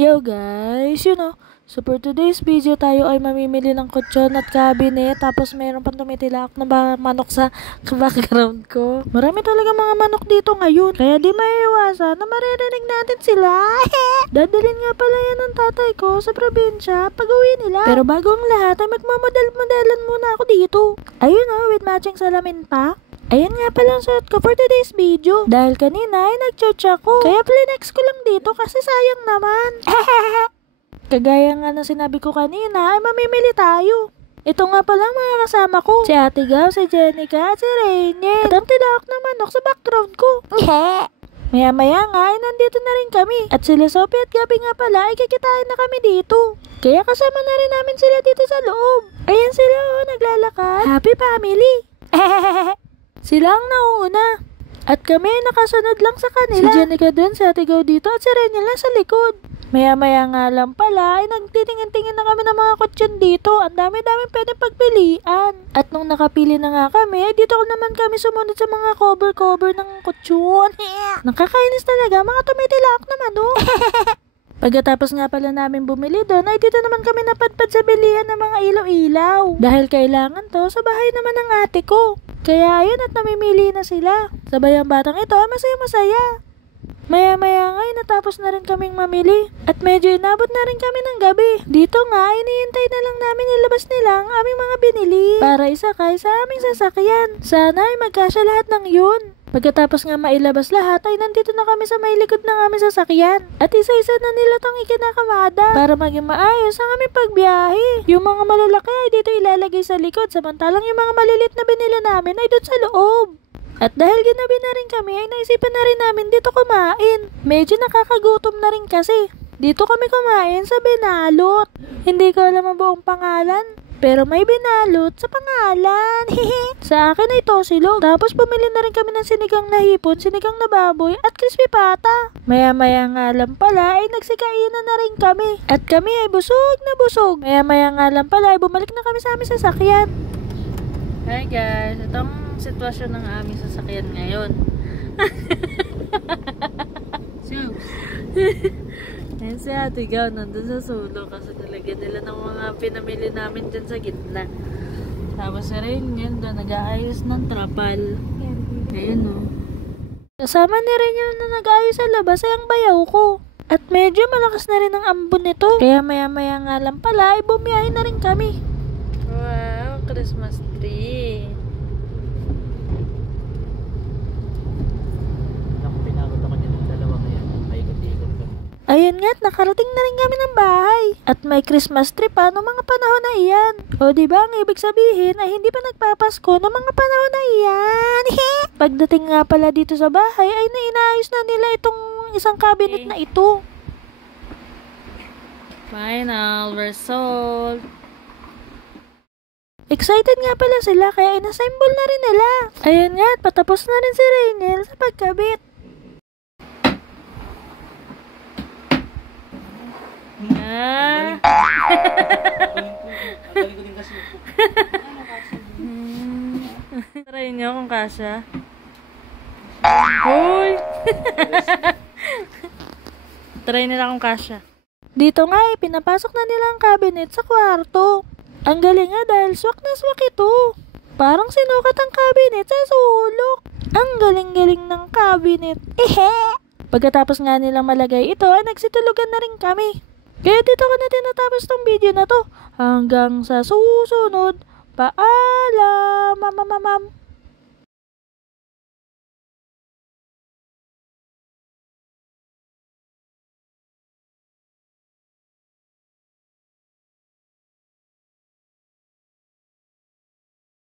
Yo guys, so for today's video tayo ay mamimili ng kutsyon at cabinet, tapos mayroon pang tumitilak na manok sa background ko. Marami talaga mga manok dito ngayon, kaya di maiiwasan na maririnig natin sila. Dadalhin nga pala yan ng tatay ko sa probinsya pag uwi nila. Pero bago ang lahat ay magmamodel-modelan muna ako dito. Ayun with matching salamin pa. Ayan nga pala ang suot ko for today's video. Dahil kanina ay nag-church ako. Kaya plinex ko lang dito kasi sayang naman. Kagaya nga ng sinabi ko kanina ay mamimili tayo. Ito nga pala mga kasama ko. Si Ate Gaw, si Jenica, at si Rainiel. At ang tilawak na manok sa background ko. Maya-maya nga ay nandito na rin kami. At sila Sophie at Gabi nga pala ay kikitain na kami dito. Kaya kasama na rin namin sila dito sa loob. Ayan sila naglalakad. Happy family. Sila ang nauna. At kami nakasunod lang sa kanila. Si Jenica dun, si Ate Gaw dito at si Rainiel lang sa likod. Maya-maya nga lang pala ay nagtitingin-tingin na kami ng mga kutsyon dito. Ang dami-dami pwede pagpilian. At nung nakapili na nga kami, ay dito naman kami sumunod sa mga cover-cover ng kutsyon. Nakakainis talaga, mga tumitilak naman Pagkatapos nga pala namin bumili doon, ay dito naman kami napadpad sa bilihan ng mga ilaw-ilaw. Dahil kailangan to sa bahay naman ng ate ko. Kaya ayun at namimili na sila. Sabay ang batang ito, masaya-masaya. Maya-maya nga ay natapos na rin kaming mamili. At medyo inabot na rin kami ng gabi. Dito nga ay hinihintay na lang namin ilabas nila ang aming mga binili para isakay sa aming sasakyan. Sana ay magkasya lahat ng yun. Pagkatapos nga mailabas lahat ay nandito na kami sa may likod ng aming sasakyan. At isa-isa na nila tong ikinakamada para maging maayos ang aming pagbiyahe. Yung mga malalaki ay dito ilalagay sa likod, samantalang yung mga malilit na binili namin ay doon sa loob. At dahil ginabi na rin kami ay naisipan na rin namin dito kumain. Medyo nakakagutom na rin kasi. Dito kami kumain sa Binalot. Hindi ko alam ang buong pangalan, pero may Binalot sa pangalan. Sa akin ay tosilog. Tapos bumili na rin kami ng sinigang na hipon, sinigang na baboy at crispy pata. Maya-maya nga lang pala ay nagsikainan na rin kami. At kami ay busog na busog. Maya-maya nga lang pala ay bumalik na kami sa aming sasakyan. Hi guys, itong sitwasyon ng aming sasakyan ngayon. Ayan si Ate Gaw nandun sa sulo kasi nilagyan nila ng mga pinamili namin dyan sa gitna. Tapos si Rainiel doon nag-aayos ng trapal. Ayun kasama ni Rainiel na nag-aayos sa labas ay ang bayaw ko. At medyo malakas na rin ang ambon nito. Kaya maya-maya nga lang pala ay bumiyahe na rin kami. Wow, Christmas tree. Ayan nga't nakarating na rin kami ng bahay. At may Christmas tree pa noong mga panahon na iyan. O diba ang ibig sabihin ay hindi pa nagpapasko noong mga panahon na iyan. Pagdating nga pala dito sa bahay ay nainayos na nila itong isang cabinet na ito. Final result. Excited nga pala sila kaya inassemble na rin nila. Ayan nga at patapos na rin si Rainiel sa pagkabit. Try nyo kung kasya. Hoy! Try nila kung kasya. Dito nga pinapasok na nila ang cabinet sa kwarto. Ang galing nga dahil swak na swak ito. Parang sinukat ang cabinet sa sulok. Ang galing-galing ng cabinet. Pagkatapos nga nilang malagay ito ay nagsitulugan na rin kami. Kaya dito ko na tinatapos tong video na to. Hanggang sa susunod. Paalam, mamamamam.